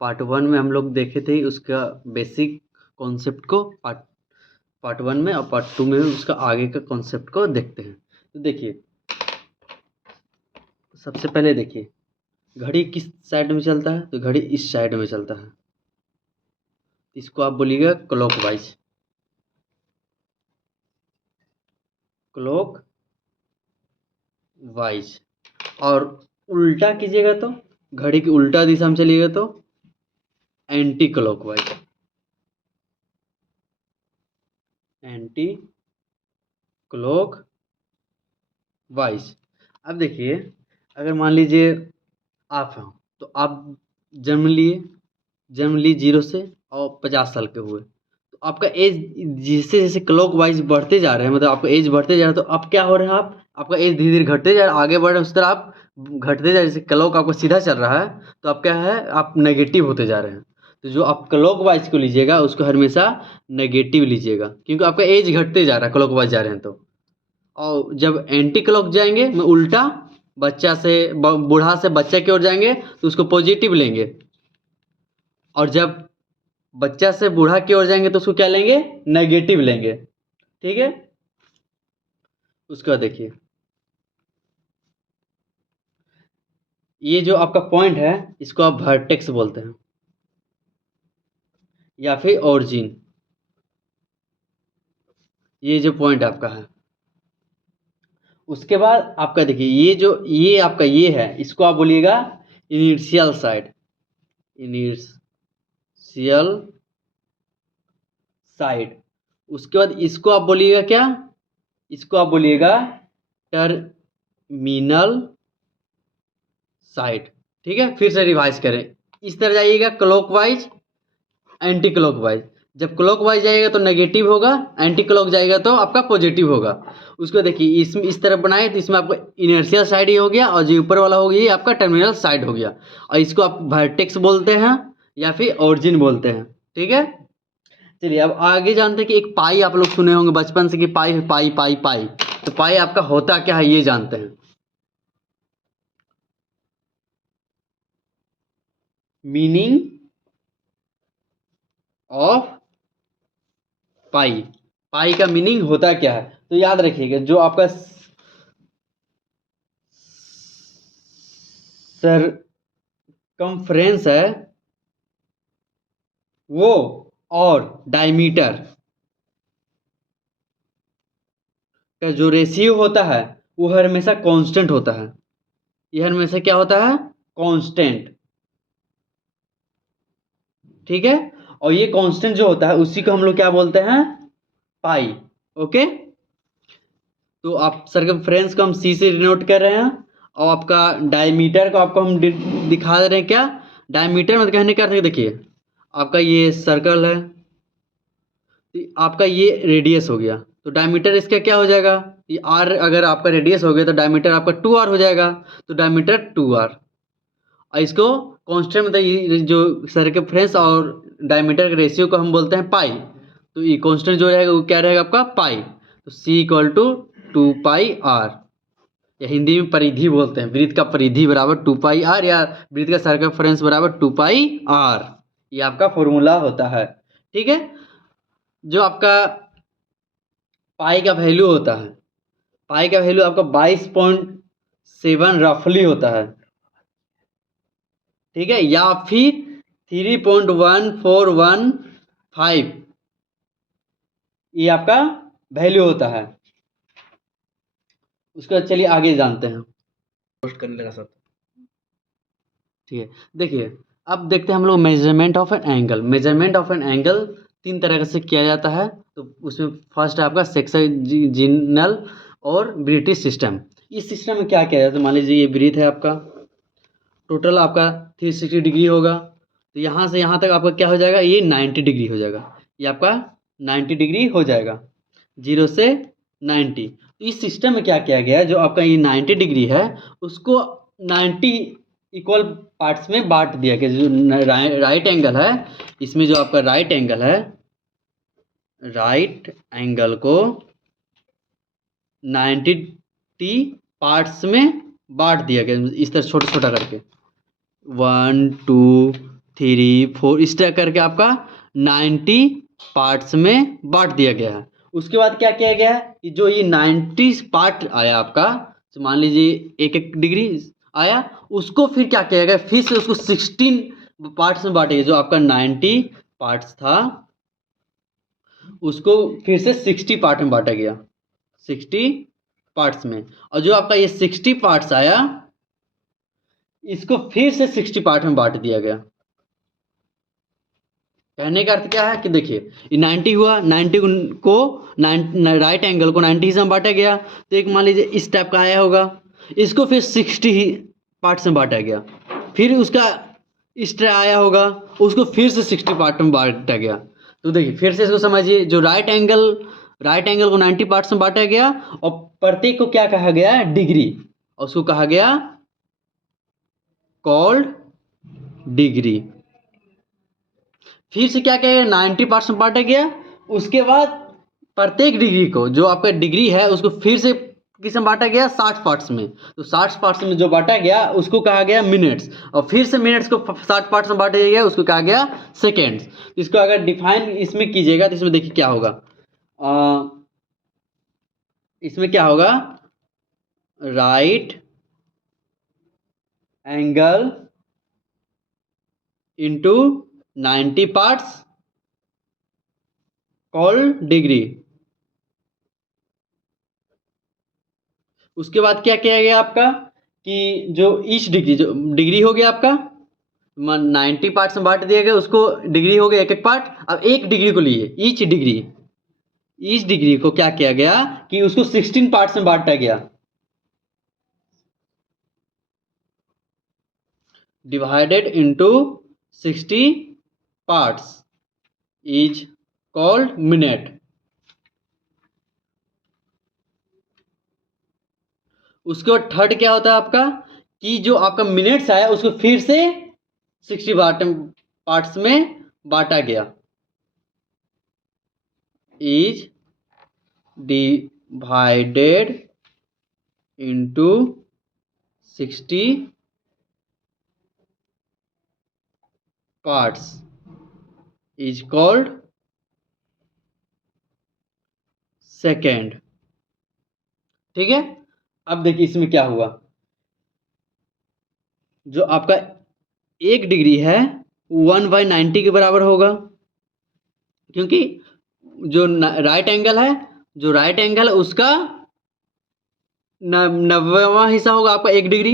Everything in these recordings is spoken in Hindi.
पार्ट 1 में हम लोग देखे थे उसका बेसिक कॉन्सेप्ट को, पार्ट 1 में, और पार्ट 2 में उसका आगे का कॉन्सेप्ट को देखते हैं। तो देखिए, सबसे पहले देखिए घड़ी किस साइड में चलता है, तो घड़ी इस साइड में चलता है, इसको आप बोलिएगा क्लॉकवाइज, क्लॉक वाइज। और उल्टा कीजिएगा तो, घड़ी की उल्टा दिशा में चलिएगा तो anti clockwise, anti clock wise. अब देखिए, अगर मान लीजिए आप हैं, तो आप जन्म ली 0 से और 50 साल के हुए, तो आपका एज जैसे जैसे क्लॉक वाइज बढ़ते जा रहे हैं, मतलब आपका एज बढ़ते जा रहा है, तो अब क्या हो रहा है, आपका एज धीरे धीरे घटते जा रहा है, आगे बढ़ रहे हैं उस तरह आप घटते जा रहे हैं। जैसे क्लॉक आपका सीधा चल रहा है, तो आप क्या है, आप नेगेटिव होते जा रहे हैं। तो जो आप क्लॉक वाइज को लीजिएगा उसको हमेशा नेगेटिव लीजिएगा, क्योंकि आपका एज घटते जा रहा है, क्लॉक वाइज जा रहे हैं तो। और जब एंटी क्लॉक जाएंगे में उल्टा, बच्चा से बूढ़ा से बच्चा की ओर जाएंगे तो उसको पॉजिटिव लेंगे, और जब बच्चा से बूढ़ा की ओर जाएंगे तो उसको क्या लेंगे, नेगेटिव लेंगे। ठीक है, उसका देखिए, ये जो आपका पॉइंट है इसको आप वर्टेक्स बोलते हैं या फिर ओरिजिन। ये जो पॉइंट आपका है, उसके बाद आपका देखिए, ये आपका ये है, इसको आप बोलिएगा इनिशियल साइड, इनिशियल साइड। उसके बाद इसको आप बोलिएगा क्या, इसको आप बोलिएगा टर्मिनल साइड। ठीक है, फिर से रिवाइज करें, इस तरह जाइएगा क्लॉकवाइज, एंटी क्लॉकवाइज। जब क्लॉकवाइज जाएगा तो नेगेटिव होगा, एंटी क्लॉक जाएगा तो आपका पॉजिटिव होगा। उसको देखिए, इस तरफ बनाए तो इसमें आपका इनर्शियल साइड ही हो गया, और जो ऊपर वाला हो गया ये आपका टर्मिनल साइड हो गया, और इसको आप वर्टेक्स बोलते हैं या फिर ओरिजिन बोलते हैं। ठीक है, चलिए अब आगे जानते हैं कि एक पाई आप लोग सुने होंगे बचपन से कि पाई पाई पाई पाई, तो पाई आपका होता क्या है ये जानते हैं। मीनिंग ऑफ पाई, पाई का मीनिंग होता क्या है, तो याद रखिएगा, जो आपका सरकमफ्रेंस है वो, और डायमीटर का जो रेशियो होता है वो हमेशा कांस्टेंट होता है। ये हमेशा क्या होता है, कांस्टेंट। ठीक है, और ये कांस्टेंट जो होता है उसी को हम लोग क्या बोलते हैं, पाई। ओके, तो आप सरकमफ्रेंस को हम सी से डिनोट कर रहे हैं, और आपका डायमीटर को आपको हम दिखा दे रहे हैं क्या, डायमीटर मतलब कहने का अर्थ है, देखिए आपका ये सर्कल है, तो आपका ये रेडियस हो गया, तो डायमीटर इसका क्या हो जाएगा, ये आर, अगर आपका रेडियस हो गया तो डायमीटर आपका 2r हो जाएगा, तो डायमीटर 2r। और इसको कांस्टेंट मतलब ये जो सरकमफ्रेंस और डायमीटर के रेशियो को हम बोलते हैं पाई, तो ये कांस्टेंट जो रहेगा वो क्या रहेगा आपका पाई, तो C = 2πr, या हिंदी में परिधि बोलते हैं, वृत्त का परिधि बराबर 2πr, या वृत्त का सरकमफ्रेंस बराबर 2πr, ये आपका फॉर्मूला होता है। ठीक है, जो आपका पाई का वैल्यू होता है, पाई का वैल्यू आपका 22.7 रफली होता है। ठीक है, या फिर 3.1415 ये आपका वैल्यू होता है। उसके बाद चलिए आगे जानते हैं, पोस्ट करने लगा सब। ठीक है, देखिए अब देखते हैं हम लोग measurement of an angle. Measurement of an angle 3 तरह से किया जाता है, तो उसमें फर्स्ट है आपका सेक्सजिनल और ब्रिटिश सिस्टम। इस सिस्टम में क्या किया जाता है, मान लीजिए ये ब्रीथ है आपका, टोटल आपका 360 डिग्री होगा, तो यहाँ से यहाँ तक आपका क्या हो जाएगा, ये 90 डिग्री हो जाएगा, ये आपका 90 डिग्री हो जाएगा, 0 से 90। तो इस सिस्टम में क्या किया गया है, जो आपका ये 90 डिग्री है उसको 90 इक्वल पार्ट्स में बांट दिया गया। जो राइट एंगल है, इसमें जो आपका राइट एंगल है, राइट एंगल को 90 पार्ट्स में बांट दिया गया, इस तरह छोटा छोटा करके, 1 2 3, 4 इस तरह करके आपका 90 पार्ट्स में बांट दिया गया है। उसके बाद क्या किया गया है कि जो ये 90 पार्ट आया आपका, तो मान लीजिए 1-1 डिग्री आया, उसको फिर क्या किया गया, फिर से उसको 16 पार्ट्स में बांटेगा। जो आपका 90 पार्ट्स था उसको फिर से 60 पार्ट में बांटा गया, 60 पार्ट्स में। और जो आपका ये 60 पार्ट्स आया इसको फिर से 60 पार्ट में बांट दिया गया। कहने का अर्थ क्या है कि देखिए ये 90 हुआ, 90 को राइट एंगल को 90 हिस्सा में बांटा गया, तो एक मान लीजिए इस टाइप का आया होगा, इसको फिर 60 पार्ट्स में बांटा गया। फिर उसका इस तरह आया होगा, उसको फिर से 60 पार्ट में बांटा गया। तो देखिए फिर से इसको समझिए, जो राइट एंगल को 90 पार्ट्स में बांटा गया और प्रत्येक को क्या कहा गया, डिग्री, और उसको कहा गया कॉल्ड डिग्री। फिर से क्या किया गया, 90 पार्ट्स में बांटा गया। उसके बाद प्रत्येक डिग्री को, जो आपका डिग्री है उसको फिर से किस में बांटा गया, 60 पार्ट्स में। तो 60 पार्ट्स में जो बांटा गया उसको कहा गया मिनट्स, और फिर से मिनट्स को 60 पार्ट्स में बांटा गया उसको कहा गया सेकेंड्स। इसको अगर डिफाइन इसमें कीजिएगा तो इसमें देखिए क्या होगा, इसमें क्या होगा, right angle into 90 parts called degree. उसके बाद क्या किया गया आपका कि जो ईच डिग्री, जो डिग्री हो गया आपका 90 पार्ट्स में बांट दिया गया, उसको डिग्री हो गया 1-1 पार्ट। अब एक डिग्री को लिए, ईच डिग्री को क्या किया गया कि उसको 16 पार्ट्स में बांटा गया, divided into 60 parts is called minute. उसके बाद थर्ड क्या होता है आपका कि जो आपका मिनट्स आया उसको फिर से 60 पार्ट्स में बांटा गया, is divided into 60 parts is called second. ठीक है, अब देखिए इसमें क्या हुआ, जो आपका 1 डिग्री है 1/90 के बराबर होगा, क्योंकि जो राइट एंगल है उसका 90वां हिस्सा होगा आपका 1 डिग्री।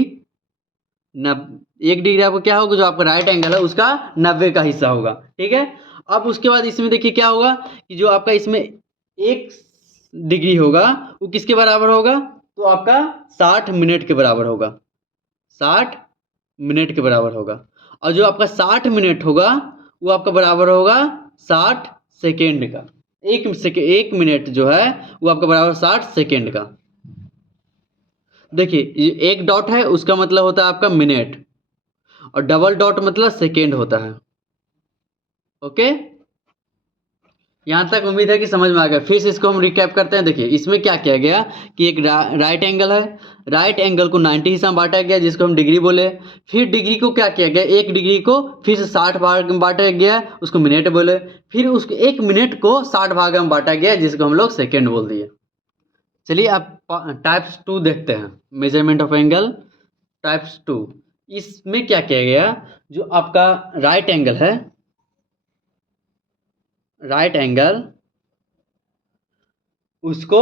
1 डिग्री आपको क्या होगा, जो आपका राइट एंगल है उसका 90 का हिस्सा होगा। ठीक है, अब उसके बाद इसमें देखिए क्या होगा कि जो आपका इसमें 1 डिग्री होगा वो किसके बराबर होगा, तो आपका 60 मिनट के बराबर होगा, 60 मिनट के बराबर होगा। और जो आपका 60 मिनट होगा वो आपका बराबर होगा 60 सेकेंड का। 1 मिनट जो है वो आपका बराबर 60 सेकेंड का। देखिए एक डॉट है उसका मतलब होता है आपका मिनट, और डबल डॉट मतलब सेकेंड होता है। ओके, यहाँ तक उम्मीद है कि समझ में आ गया। फिर से इसको हम रिकैप करते हैं। देखिए इसमें क्या किया गया कि एक राइट एंगल है, राइट एंगल को 90 हिस्सा में बांटा गया जिसको हम डिग्री बोले। फिर डिग्री को क्या किया गया, 1 डिग्री को फिर से 60 भाग में बांटा गया उसको मिनट बोले। फिर उसको 1 मिनट को 60 भाग में बांटा गया जिसको हम लोग सेकेंड बोल दिए। चलिए अब टाइप्स 2 देखते हैं, मेजरमेंट ऑफ एंगल टाइप्स 2। इसमें क्या किया गया, जो आपका राइट एंगल है, राइट एंगल उसको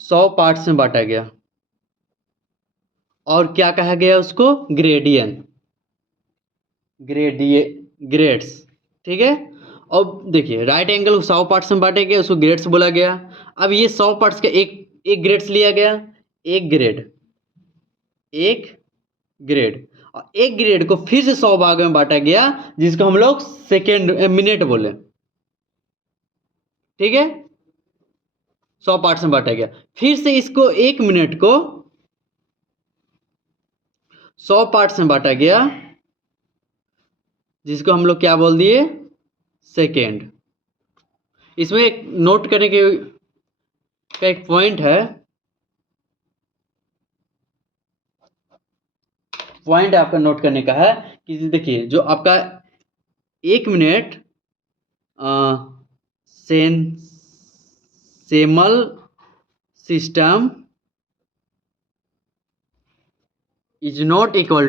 100 पार्ट्स में बांटा गया और क्या कहा गया उसको, ग्रेड्स। ठीक है, अब देखिए राइट एंगल को 100 पार्ट्स में बांटे गया उसको ग्रेड्स बोला गया। अब ये 100 पार्ट्स का एक ग्रेड्स लिया गया, एक ग्रेड, और एक ग्रेड को फिर से 100 भाग में बांटा गया जिसको हम लोग सेकेंड मिनट बोले। ठीक है, 100 पार्ट्स में बांटा गया। फिर से इसको 1 मिनट को 100 पार्ट्स में बांटा गया जिसको हम लोग क्या बोल दिए, सेकेंड। इसमें एक नोट करने के का एक पॉइंट है, आपका नोट करने का है कि देखिए जो आपका 1 मिनट सेमल system is not equal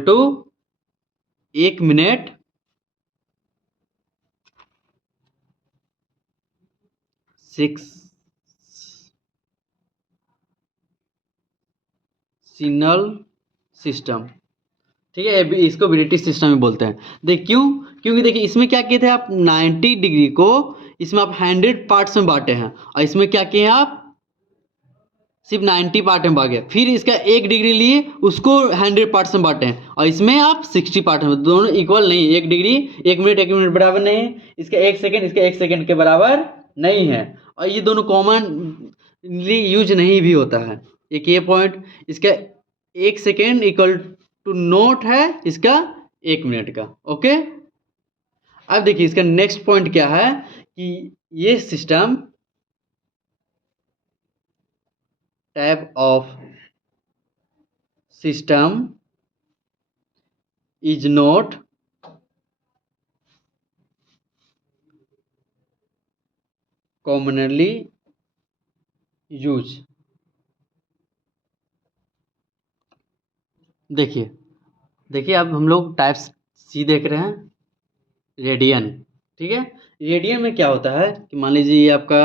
to 1 minute signal system. ठीक है, इसको ब्रिटिश सिस्टम में बोलते हैं। देख क्यों, क्योंकि देखिए इसमें क्या किए थे आप 90 डिग्री को इसमें आप 100 पार्ट्स में बांटे हैं, और इसमें क्या किए हैं आप सिर्फ 90 पार्ट में बांटे, फिर इसका 1 डिग्री लिए उसको 100 पार्ट्स में बांटे हैं, और इसमें आप 60 पार्ट में, दोनों इक्वल नहीं, 1 डिग्री 1 मिनट बराबर नहीं है, इसका 1 सेकेंड इसका 1 सेकेंड के बराबर नहीं है, और ये दोनों कॉमनली यूज नहीं भी होता है। एक ये पॉइंट, इसका 1 सेकेंड इक्वल टू नोट है इसका 1 मिनट का। ओके, अब देखिए इसका नेक्स्ट पॉइंट क्या है कि ये system type of system is not commonly use. देखिए अब हम लोग टाइप सी देख रहे हैं, रेडियन। ठीक है, रेडियन में क्या होता है कि मान लीजिए ये आपका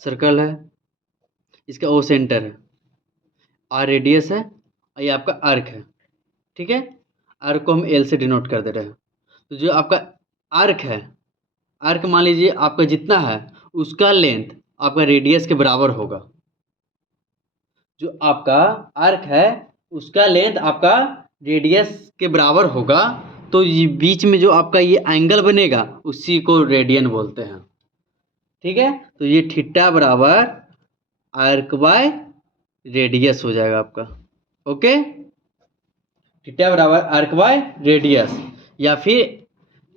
सर्कल है, इसका ओ सेंटर है, आर रेडियस है, और ये आपका आर्क है। ठीक है, आर्क को हम एल से डिनोट कर दे रहे हैं। तो जो आपका आर्क है, आर्क मान लीजिए आपका जितना है उसका लेंथ आपका रेडियस के बराबर होगा। जो आपका आर्क है उसका लेंथ आपका रेडियस के बराबर होगा, तो ये बीच में जो आपका ये एंगल बनेगा उसी को रेडियन बोलते हैं। ठीक है, तो ये थीटा बराबर आर्क बाय रेडियस हो जाएगा आपका। ओके, थीटा बराबर आर्क बाय रेडियस, या फिर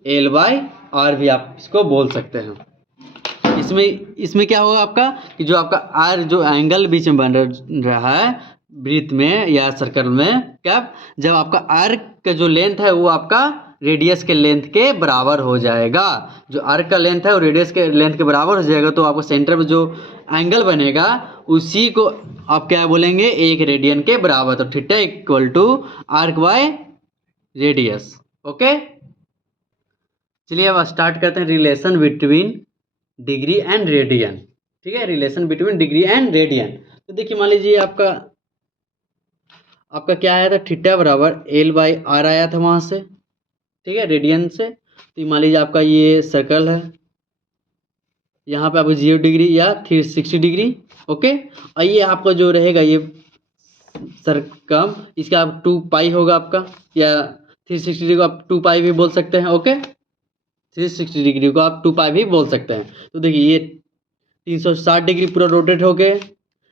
एल बाय आर भी आप इसको बोल सकते हैं। इसमें क्या होगा आपका कि जो आपका आर जो एंगल बीच में बन रहा है वृत्त में या सर्कल में, क्या जब आपका आर्क का जो लेंथ है वो आपका रेडियस के लेंथ के बराबर हो जाएगा। जो आर्क का लेंथ है वो रेडियस के लेंथ के बराबर हो जाएगा, तो आपको सेंटर में जो एंगल बनेगा उसी को आप क्या बोलेंगे, 1 रेडियन के बराबर। तो theta equal to arc by radius. Okay, चलिए अब स्टार्ट करते हैं relation between degree and radian. ठीक है, relation between degree and radian. तो देखिए मान लीजिए आपका क्या आया था, थीटा बराबर एल बाई आर आया था वहाँ से। ठीक है, रेडियन से। तो मान लीजिए आपका ये सर्कल है, यहाँ पे आपको 0 डिग्री या 360 डिग्री। ओके, और ये आपका जो रहेगा ये सर्कम, इसका आप 2 पाई होगा आपका, या 360 डिग्री को आप 2 पाई भी बोल सकते हैं। ओके, 360 डिग्री को आप 2 पाई भी बोल सकते हैं। तो देखिए ये 360 डिग्री पूरा रोटेट हो गए,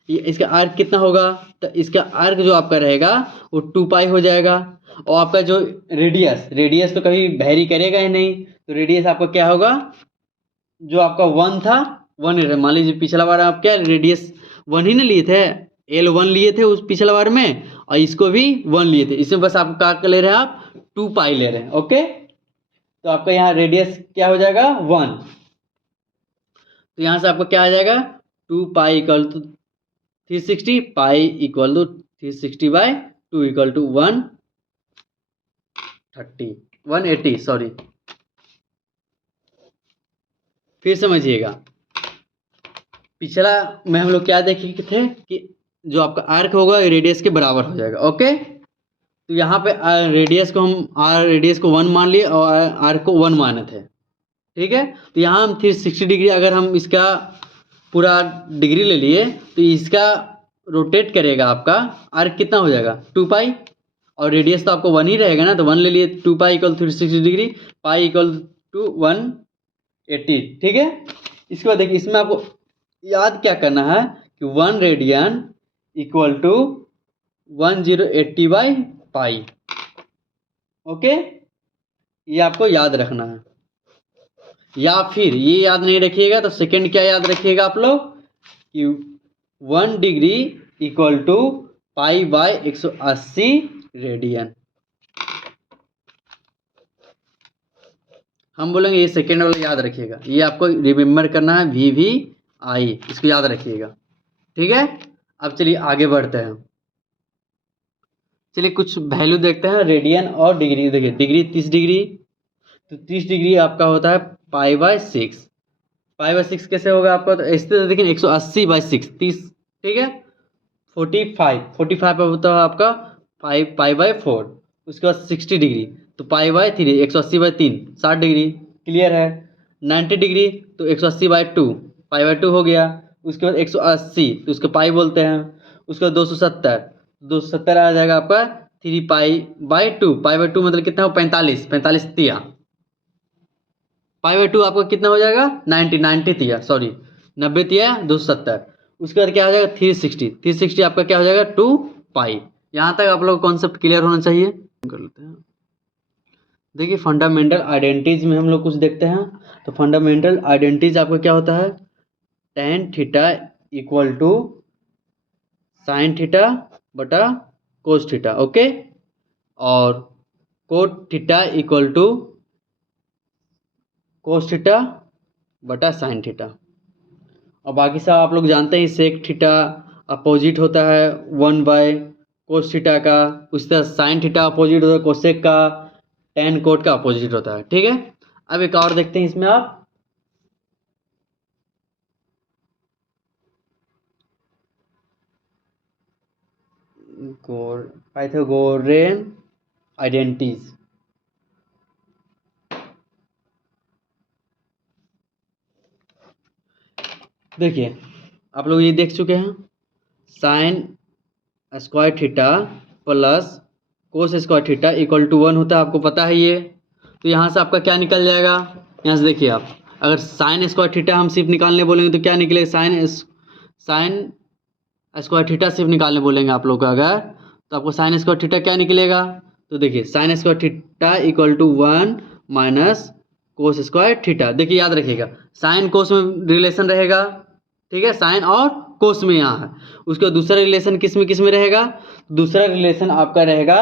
इसका आर्क कितना होगा, तो इसका आर्क जो आपका रहेगा वो 2 पाई हो जाएगा। और आपका जो रेडियस तो कभी वेरी करेगा ही नहीं, तो रेडियस आपका क्या होगा, जो आपका 1 था 1, मान लीजिए पिछला बार आप क्या रेडियस 1 ही ना लिए थे, L1 लिए थे उस पिछला बार में, और इसको भी 1 लिए थे। इसमें बस आप क्या ले रहे हैं, आप 2 पाई ले रहे हैं। ओके, तो आपका यहाँ रेडियस क्या हो जाएगा 1, तो यहाँ से आपको क्या आ जाएगा 2 pi equal to 360, pi equal to 360 by 2 equal to 180 sorry. फिर समझिएगा, पिछला में हम लोग क्या देखे थे कि जो आपका आर्क होगा रेडियस के बराबर हो जाएगा। ओके, तो यहाँ पे रेडियस को हम रेडियस को 1 मान लिए और आर्क को 1 माने थे। ठीक है, तो यहाँ हम 360 डिग्री अगर हम इसका पूरा डिग्री ले लिए तो इसका रोटेट करेगा आपका आर्क कितना हो जाएगा 2 पाई, और रेडियस तो आपको 1 ही रहेगा ना, तो 1 ले लिए, 2 pi equal 360 degree, pi equal to 180। ठीक है, इसके बाद देखिए इसमें आपको याद क्या करना है कि 1 radian equal to 1080 by pi. ओके, ये आपको याद रखना है, या फिर ये याद नहीं रखिएगा तो सेकंड क्या याद रखिएगा आप लोग कि 1 degree equal to pi by 180 radian. हम बोलेंगे ये सेकेंड वाला याद रखिएगा, ये आपको रिमेम्बर करना है, VVI, इसको याद रखिएगा। ठीक है, अब चलिए आगे बढ़ते हैं। चलिए कुछ वैल्यू देखते हैं रेडियन और डिग्री। देखिए डिग्री 30 डिग्री, तो 30 डिग्री आपका होता है पाई बाय 6। पाई बाय 6 कैसे होगा आपका, तो इस तरह देखिए 180 बाय 6 30, ठीक है। 45 पे होता है आपका पाई बाय 4। उसके बाद 60 डिग्री तो pi by 3, 180 by 3 60 degree, clear है। 90 डिग्री तो 180 बाय 2 पाई बाय 2 हो गया। उसके बाद 180 तो उसको पाई बोलते हैं। उसके बाद 270 आ जाएगा आपका 3 पाई बाय 2। पाई बाय 2 मतलब कितना हो, 45 तिया। पाई बाय 2 आपका कितना हो जाएगा, 90 तिया, सॉरी 90 तिया 270। उसके बाद क्या हो जाएगा 360 आपका क्या हो जाएगा 2 पाई। यहाँ तक आप लोग कॉन्सेप्ट क्लियर होना चाहिए। कर लेते हैं। देखिए फंडामेंटल आइडेंटिटीज में हम लोग कुछ देखते हैं। तो फंडामेंटल आइडेंटिटीज आपका क्या होता है, tan theta equal to sine theta बटा कोस थीटा, ओके। और cot theta equal to cos theta बटा साइन थीटा। और बाकी सब आप लोग जानते हैं सेक थीटा अपोजिट होता है 1 बाय कोस थीटा का। उसी तरह साइन थीटा अपोजिट होता है कोसेक का, टेन कोट का अपोजिट होता है, ठीक है। अब एक और देखते हैं इसमें आप, पाइथागोरियन आइडेंटिटीज। देखिए आप लोग ये देख चुके हैं, sine square theta plus cos square theta equal to 1 होता है, आपको पता है ये। तो यहाँ से आपका क्या निकल जाएगा, यहाँ से देखिए आप, अगर साइन स्क्वायर थीटा हम सिर्फ निकालने बोलेंगे तो क्या निकलेगा, साइन स्क्वायर थीटा सिर्फ निकालने बोलेंगे आप लोग का अगर, तो आपको साइन स्क्वायर थीटा क्या निकलेगा। तो देखिए sine square theta equal to 1 minus cos square theta. देखिए याद रखिएगा साइन कोस में रिलेशन रहेगा, ठीक है, साइन और कोस में यहाँ है। उसका दूसरा रिलेशन किस में रहेगा, दूसरा रिलेशन आपका रहेगा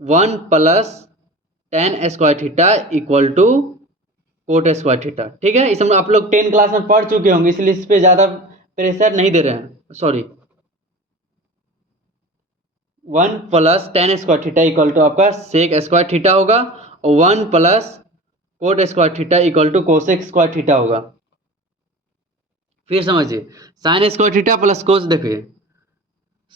1 plus tan square theta equal to cot square theta, ठीक है। इसमें आप लोग 10 क्लास में पढ़ चुके होंगे, इसलिए इस पर ज़्यादा प्रेशर नहीं दे रहे हैं, sorry. 1 plus tan square theta equal to आपका सेक स्क्वायर थीटा होगा, और 1 plus cot square theta equal to cosec square theta होगा। फिर समझिए sine square theta plus cos, देखिए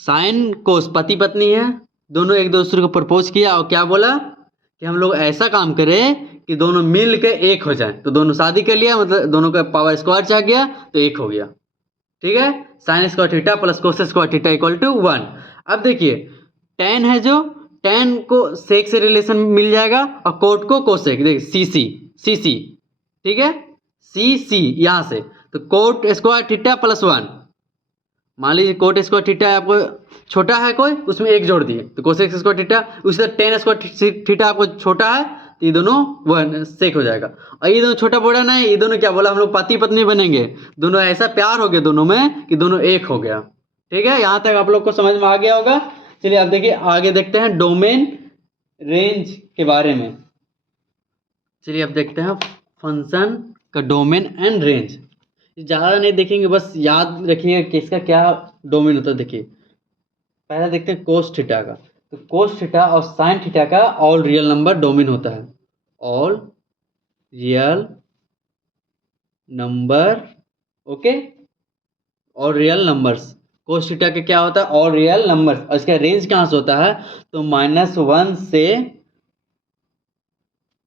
साइन कोस पति पत्नी है, दोनों एक दूसरे को प्रपोज किया और क्या बोला कि हम लोग ऐसा काम करें कि दोनों मिल के एक हो जाए। तो दोनों शादी कर लिया, मतलब दोनों का पावर स्क्वायर चाह गया तो एक हो गया, ठीक है। Sine square theta plus cos square theta equal to 1। अब देखिए टेन है जो, टेन को सेक से रिलेशन मिल जाएगा और कोट को कोसेक, देखिए सी सी, ठीक है, सी यहाँ से। तो कोट स्क्वायर थीटा प्लस 1, मान लीजिए कोट स्क्वायर थीटा आपको छोटा है कोई, उसमें एक जोड़ दिए तो कोसेक स्क्वायर थीटा। उसी तरह टेन स्क्वायर थीटा आपको छोटा है तो ये दोनों वन सेक हो जाएगा। और ये दोनों छोटा बड़ा नहीं, ये दोनों क्या बोला, हम लोग पति पत्नी बनेंगे, दोनों ऐसा प्यार हो गया दोनों में कि दोनों एक हो गया, ठीक है। यहाँ तक आप लोग को समझ में आ गया होगा। चलिए अब देखिए आगे देखते हैं डोमेन रेंज के बारे में। चलिए अब देखते हैं फंक्शन का डोमेन एंड रेंज। ज़्यादा नहीं देखेंगे, बस याद रखिएगा कि इसका क्या डोमेन होता है। देखिए पहले देखते हैं कोस थीटा का। तो कोस थीटा और साइन थीटा का ऑल रियल नंबर डोमेन होता है, ऑल रियल नंबर, ओके। और रियल नंबर्स कोस थीटा के क्या होता है, ऑल रियल नंबर्स। और इसका रेंज कहाँ से होता है, तो -1 से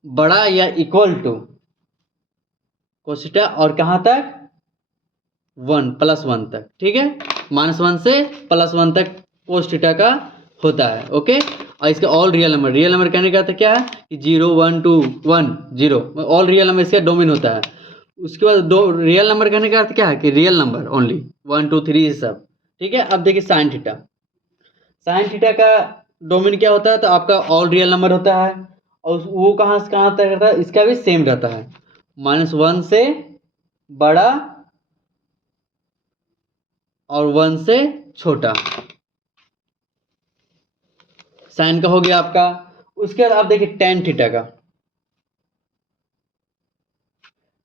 बड़ा या इक्वल टू कोस थीटा, और कहाँ तक 1 प्लस 1 तक, ठीक है। -1 से +1 तक कोस थीटा का होता है, ओके। और इसका ऑल रियल नंबर कहने का अर्थ क्या है कि 0 1 2 1 0 ऑल रियल नंबर इसका डोमेन होता है। उसके बाद दो रियल नंबर कहने का अर्थ क्या है कि रियल नंबर ओनली 1 2 3 सब, ठीक है। अब देखिए साइन थीटा का डोमेन क्या होता है, तो आपका ऑल रियल नंबर होता है। और वो कहाँ से कहाँ तक रहता है, इसका भी सेम रहता है, -1 से बड़ा और 1 से छोटा, साइन का हो गया आपका। उसके बाद आप देखिए टेन थीटा का।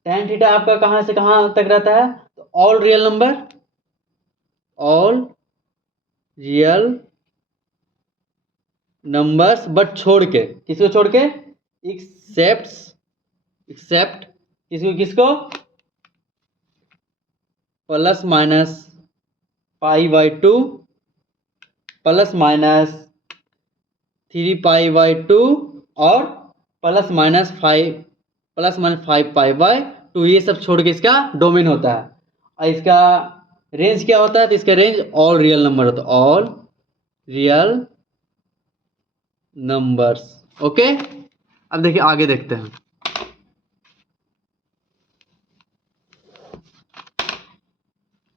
टेन थीटा आपका कहाँ से कहाँ तक रहता है? तो all real number, all real numbers but छोड़ के, किसको छोड़ के? एक्सेप्ट किसको? Plus minus pi by two plus minus 3 pi by two और plus minus 5 pi by two, ये सब छोड़ के इसका डोमेन होता है। और इसका रेंज क्या होता है? तो इसका रेंज ऑल रियल नंबर होता है, ऑल रियल नंबर्स। ओके, अब देखिए आगे देखते हैं।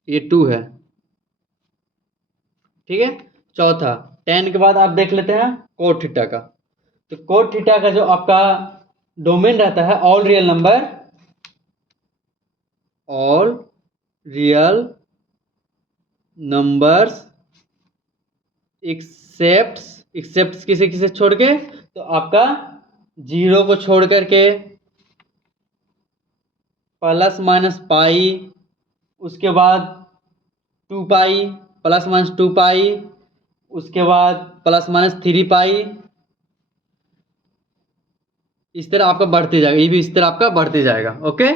ये 2 है, ठीक है। चौथा 10 के बाद आप देख लेते हैं कोट थीटा का। तो कोट थीटा का जो आपका डोमेन रहता है all real number, all real numbers accept किसे छोड़ के? तो आपका 0 को छोड़ करके प्लस माइनस पाई, उसके बाद 2 पाई प्लस माइनस 2 पाई, उसके बाद प्लस माइनस 3 पाई, इस तरह आपका बढ़ते जाएगा। ये भी इस तरह आपका बढ़ते जाएगा। Okay,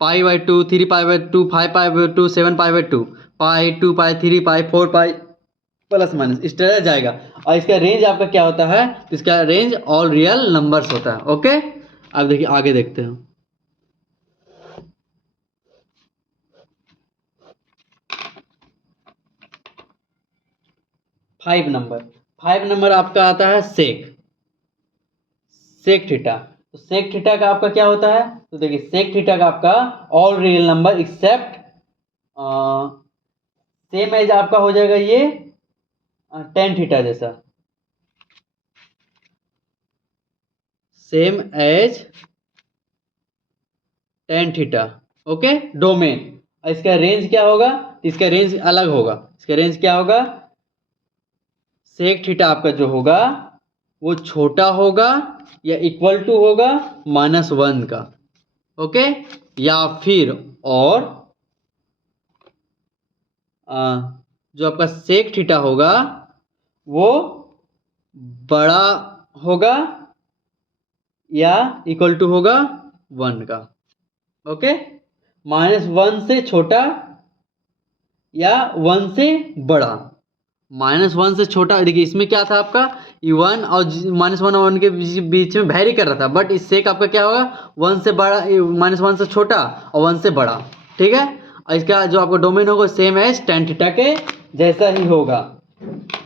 pi by to, 3 pi by to, 5 pi by to, 7 pi by to, pi 2 pi 3 pi 4 pi plus minus इस तरह जाएगा। और इसका रेंज आपका क्या होता है? तो इसका रेंज ऑल रियल नंबर्स होता है। ओके, अब देखिए आगे देखते हैं। फाइव नंबर आपका आता है सेक थीटा। तो सेक थीटा का आपका क्या होता है? तो देखिए सेक थीटा का आपका all real number except same as आपका हो जाएगा ये टेन थीटा जैसा, same as tan theta. Okay, domain. इसका रेंज क्या होगा? इसका रेंज अलग होगा। इसका रेंज क्या होगा? सेक थीटा आपका जो होगा वो छोटा होगा या इक्वल टू होगा -1 का। ओके, या फिर और जो आपका सेक थीटा होगा वो बड़ा होगा या इक्वल टू होगा 1 का। ओके, -1 से छोटा या 1 से बड़ा। -1 से छोटा, देखिए इसमें क्या था आपका 1 और -1 और 1 के बीच में वेरी कर रहा था, बट इससे आपका क्या होगा 1 से बड़ा, -1 से छोटा और 1 से बड़ा। ठीक है, और इसका जो आपका डोमेन होगा सेम एज टेन थीटा के जैसा ही होगा।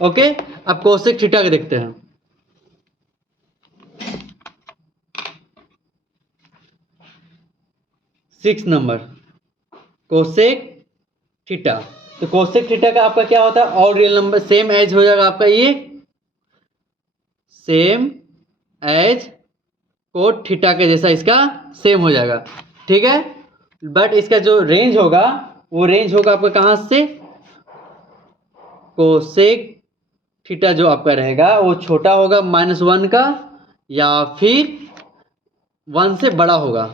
ओके, अब कोसेक थीटा के देखते हैं। Six number cosec theta. तो कोसेक थीटा का आपका क्या होता है? All real number same as हो जाएगा आपका ये सेम एज कोट थीटा के जैसा इसका सेम हो जाएगा। ठीक है, बट इसका जो रेंज होगा वो रेंज होगा आपका कहां से? कोसेक थीटा जो आपका रहेगा वो छोटा होगा -1 का या फिर 1 से बड़ा होगा,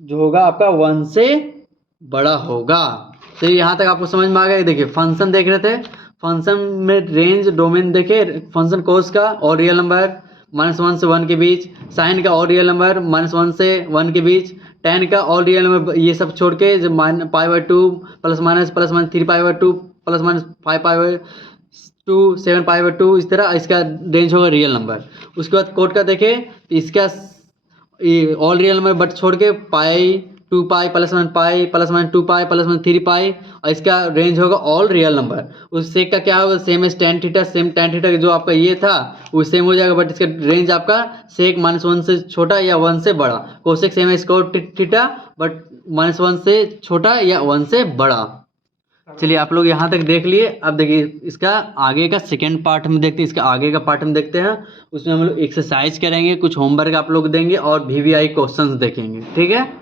जो होगा आपका 1 से बड़ा होगा। तो यहाँ तक आपको समझ में आ गया। देखिए फंक्शन देख रहे थे, फंक्शन में रेंज डोमेन देखे, फंक्शन कोस का और रियल नंबर -1 से 1 के बीच, साइन का और रियल नंबर -1 से 1 के बीच, टेन का और रियल नंबर, ये सब छोड़ के जब π/2 प्लस माइनस 3 π/2 प्लस माइनस 5 π/2 7 π/2, इस तरह इसका रेंज होगा रियल नंबर। उसके बाद कोड का देखें तो इसका ऑल रियल नंबर बट छोड़ के पाई 2 pi plus minus pi plus minus 2 pi plus minus 3 पाई, और इसका रेंज होगा ऑल रियल नंबर। उस सेक का क्या होगा? Same as tan theta, same tan theta जो आपका ये था वो सेम हो जाएगा, बट इसका रेंज आपका सेक -1 से छोटा या 1 से बड़ा। Cosec same as cot theta but -1 से छोटा या 1 से बड़ा। चलिए आप लोग यहाँ तक देख लिए। अब देखिए इसका आगे का सेकेंड पार्ट में देखते हैं, इसका आगे का पार्ट में देखते हैं। उसमें हम लोग एक्सरसाइज करेंगे, कुछ होमवर्क आप लोग देंगे और VVI क्वेश्चंस देखेंगे। ठीक है।